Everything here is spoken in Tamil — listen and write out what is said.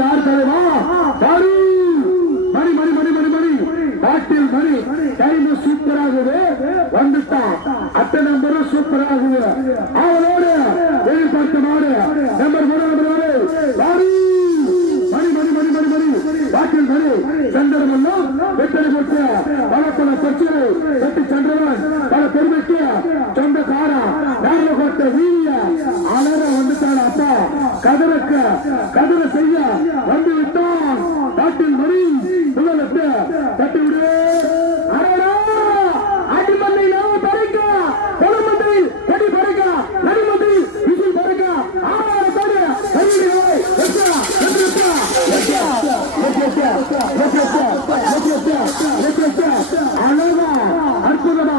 யார் தலைவா மணி மணி மணி மணி மணி பாட்டில் மணி டைம் சூப்பராகுது வந்துட்டான் அட்டை நம்பரும் சூப்பராகுது அவளோடு வெளிப்படுத்த மாடு நம்பர் மணி மணி மணி மணி மணி மணி பாட்டில் மணி சந்திரமல்லம் வெட்டடி போட்டு பல பல பிரச்சனை கட்டி சென்றவன் பல பெருமைக்கு சொந்தக்காரா நேரில் கொடுத்த வீரிய அலற வந்துட்டான் அப்பா கதிர செய்ய வந்து விட்டான் பாட்டில் மணி முதலத்து தட்டி விடு அடிமல்லை நாம பறைக்க கொலமந்தை கடி பறைக்க நடிமந்தை விசில் பறைக்க ஆமார தோடு அழகா அற்புதமா